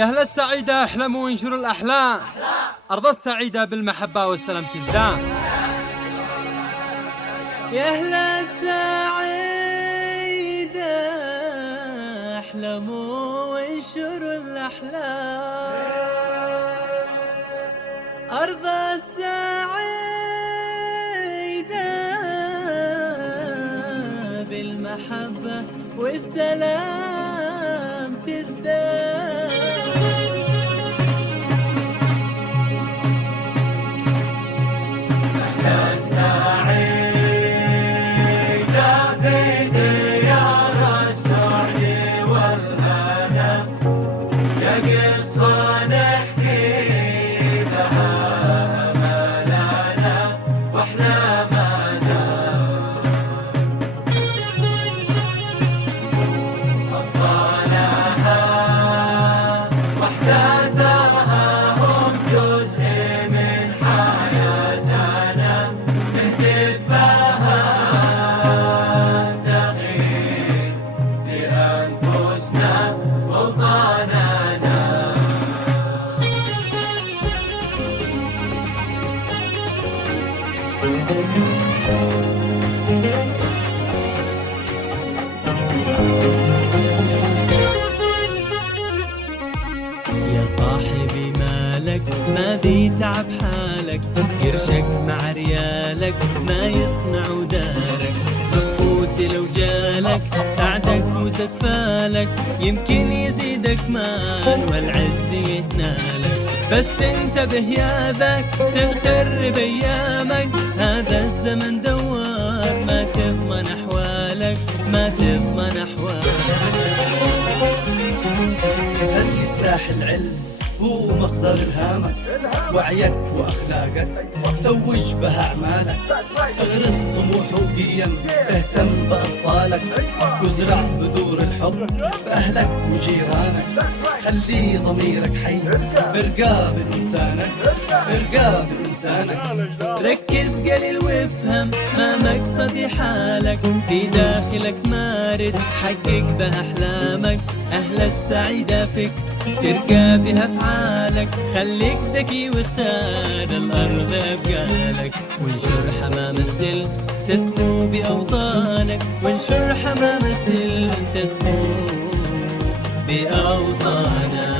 يا أهل السعيدة احلموا وانشروا الأحلام، أرض السعيدة بالمحبة والسلام تزدان. يا أهل السعيدة احلموا وانشروا الأحلام، أرض السعيدة بالمحبة والسلام تزدان. قصة نحكي بها أمالنا وأحلامنا، أبطالها وأحداثها هم جزء من حياتنا، نهدف بها تغيير في أنفسنا ووطننا. يا صاحبي مالك ما ذي تعب حالك، قرشك مع ريالك ما يصنع دارك، مفوت لو جالك سعدك وستفالك، يمكن يزيدك مال والعز يهنالك، بس انتبه يا ذاك تغتر بأيامك، هذا الزمن دوار ما تضمن أحوالك، ما تضمن أحوالك. خلي سلاح العلم هو مصدر إلهامك، وعيك وأخلاقك توج بها أعمالك، اغرس طموح وقيم، اهتم بأطفالك، وازرع بذور الحب بأهلك وجيرانك، خلي ضميرك حي ارقى بإنسانك، ارقى بإنسانك. ركز قليل وافهم ما مقصدي حالك، في داخلك مارد حقق بها أحلامك، أهل السعيدة فيك ترقى بها أفعالك، خليك ذكي واختار الأرض أبقالك، وانشر حمام السلم تسمو بأوطانك، وانشر حمام السلم تسمو بأوطانك.